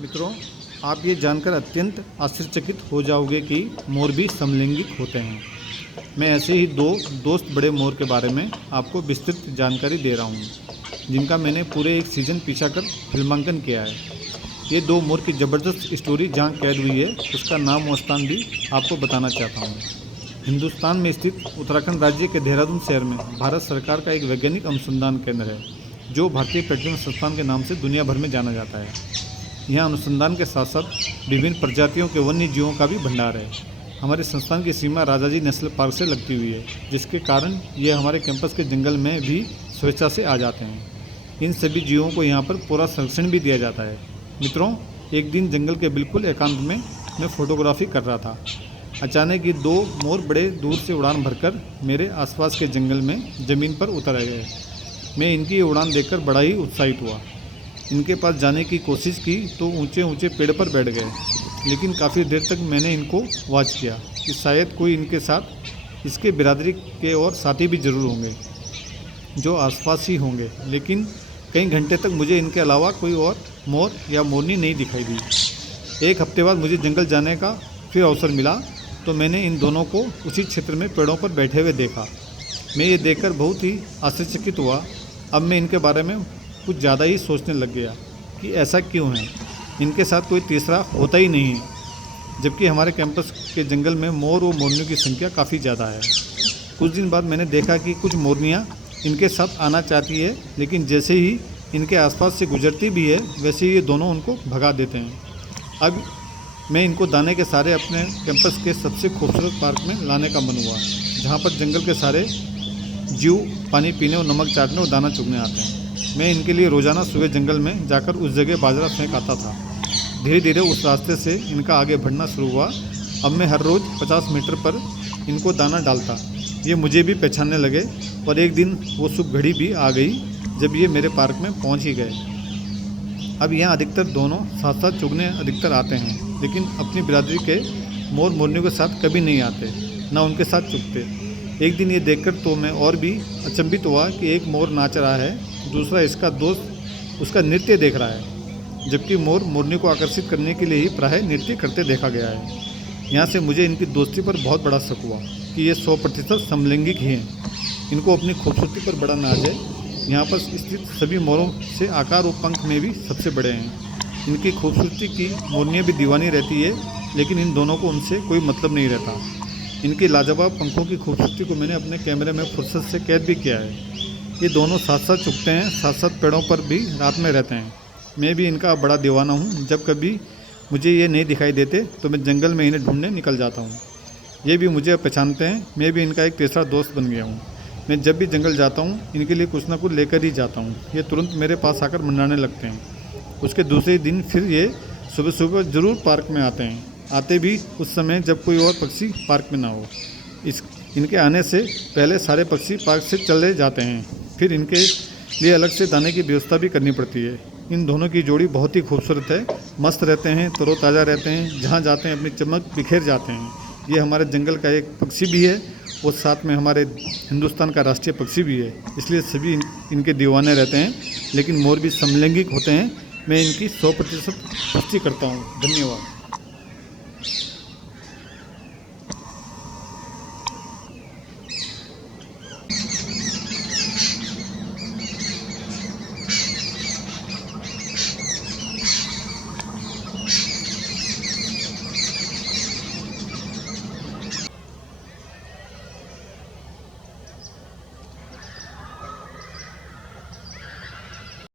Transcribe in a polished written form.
मित्रों, आप ये जानकर अत्यंत आश्चर्यचकित हो जाओगे कि मोर भी समलैंगिक होते हैं। मैं ऐसे ही दो दोस्त बड़े मोर के बारे में आपको विस्तृत जानकारी दे रहा हूँ, जिनका मैंने पूरे एक सीज़न पीछा कर फिल्मांकन किया है। ये दो मोर की ज़बरदस्त स्टोरी जहाँ कैद हुई है, उसका नाम व स्थान भी आपको बताना चाहता हूँ। हिंदुस्तान में स्थित उत्तराखंड राज्य के देहरादून शहर में भारत सरकार का एक वैज्ञानिक अनुसंधान केंद्र है, जो भारतीय पर्यटन संस्थान के नाम से दुनिया भर में जाना जाता है। यहाँ अनुसंधान के साथ साथ विभिन्न प्रजातियों के वन्य जीवों का भी भंडार है। हमारे संस्थान की सीमा राजाजी नेशनल पार्क से लगती हुई है, जिसके कारण ये हमारे कैंपस के जंगल में भी स्वेच्छा से आ जाते हैं। इन सभी जीवों को यहाँ पर पूरा संरक्षण भी दिया जाता है। मित्रों, एक दिन जंगल के बिल्कुल एकांत में मैं फोटोग्राफी कर रहा था। अचानक ये दो मोर बड़े दूर से उड़ान भरकर मेरे आसपास के जंगल में ज़मीन पर उतर आए। मैं इनकी ये उड़ान देखकर बड़ा ही उत्साहित हुआ। इनके पास जाने की कोशिश की तो ऊंचे ऊंचे पेड़ पर बैठ गए, लेकिन काफ़ी देर तक मैंने इनको वॉच किया कि शायद कोई इनके साथ इसके बिरादरी के और साथी भी ज़रूर होंगे जो आसपास ही होंगे। लेकिन कई घंटे तक मुझे इनके अलावा कोई और मोर या मोरनी नहीं दिखाई दी। एक हफ्ते बाद मुझे जंगल जाने का फिर अवसर मिला तो मैंने इन दोनों को उसी क्षेत्र में पेड़ों पर बैठे हुए देखा। मैं ये देखकर बहुत ही आश्चर्यचकित हुआ। अब मैं इनके बारे में कुछ ज़्यादा ही सोचने लग गया कि ऐसा क्यों है। इनके साथ कोई तीसरा होता ही नहीं है, जबकि हमारे कैंपस के जंगल में मोर और मोरनियों की संख्या काफ़ी ज़्यादा है। कुछ दिन बाद मैंने देखा कि कुछ मोरनियाँ इनके साथ आना चाहती है, लेकिन जैसे ही इनके आसपास से गुजरती भी है, वैसे ही ये दोनों उनको भगा देते हैं। अब मैं इनको दाने के सारे अपने कैंपस के सबसे खूबसूरत पार्क में लाने का मन हुआ, जहाँ पर जंगल के सारे जीव पानी पीने और नमक चाटने और दाना चुगने आते हैं। मैं इनके लिए रोज़ाना सुबह जंगल में जाकर उस जगह बाजरा फेंक आता था। धीरे धीरे उस रास्ते से इनका आगे बढ़ना शुरू हुआ। अब मैं हर रोज़ 50 मीटर पर इनको दाना डालता। ये मुझे भी पहचानने लगे और एक दिन वो शुभ घड़ी भी आ गई जब ये मेरे पार्क में पहुंच ही गए। अब यहाँ अधिकतर दोनों साथ साथ चुगने अधिकतर आते हैं, लेकिन अपनी बिरादरी के मोर मोरनियों के साथ कभी नहीं आते, ना उनके साथ चुगते। एक दिन ये देखकर तो मैं और भी अचंभित हुआ कि एक मोर नाच रहा है, दूसरा इसका दोस्त उसका नृत्य देख रहा है, जबकि मोर मोरनी को आकर्षित करने के लिए ही प्रायः नृत्य करते देखा गया है। यहाँ से मुझे इनकी दोस्ती पर बहुत बड़ा शक हुआ कि ये 100% समलैंगिक ही हैं। इनको अपनी खूबसूरती पर बड़ा नाज है। यहाँ पर स्थित सभी मोरों से आकार और पंख में भी सबसे बड़े हैं। इनकी खूबसूरती की मोरनियाँ भी दीवानी रहती है, लेकिन इन दोनों को उनसे कोई मतलब नहीं रहता। इनकी लाजवाब पंखों की खूबसूरती को मैंने अपने कैमरे में फुर्सत से कैद भी किया है। ये दोनों साथ साथ चुगते हैं, साथ साथ पेड़ों पर भी रात में रहते हैं। मैं भी इनका बड़ा दीवाना हूँ। जब कभी मुझे ये नहीं दिखाई देते तो मैं जंगल में इन्हें ढूंढने निकल जाता हूँ। ये भी मुझे पहचानते हैं। मैं भी इनका एक तीसरा दोस्त बन गया हूँ। मैं जब भी जंगल जाता हूँ, इनके लिए कुछ ना कुछ लेकर ही जाता हूँ। ये तुरंत मेरे पास आकर मंडराने लगते हैं। उसके दूसरे दिन फिर ये सुबह सुबह ज़रूर पार्क में आते हैं, आते भी उस समय जब कोई और पक्षी पार्क में ना हो। इनके आने से पहले सारे पक्षी पार्क से चले जाते हैं। फिर इनके लिए अलग से दाने की व्यवस्था भी करनी पड़ती है। इन दोनों की जोड़ी बहुत ही खूबसूरत है। मस्त रहते हैं, तरोताज़ा रहते हैं, जहाँ जाते हैं अपनी चमक बिखेर जाते हैं। ये हमारे जंगल का एक पक्षी भी है और साथ में हमारे हिंदुस्तान का राष्ट्रीय पक्षी भी है, इसलिए सभी इनके दीवाने रहते हैं। लेकिन मोर भी समलैंगिक होते हैं। मैं इनकी 100% पुष्टि करता हूँ। धन्यवाद।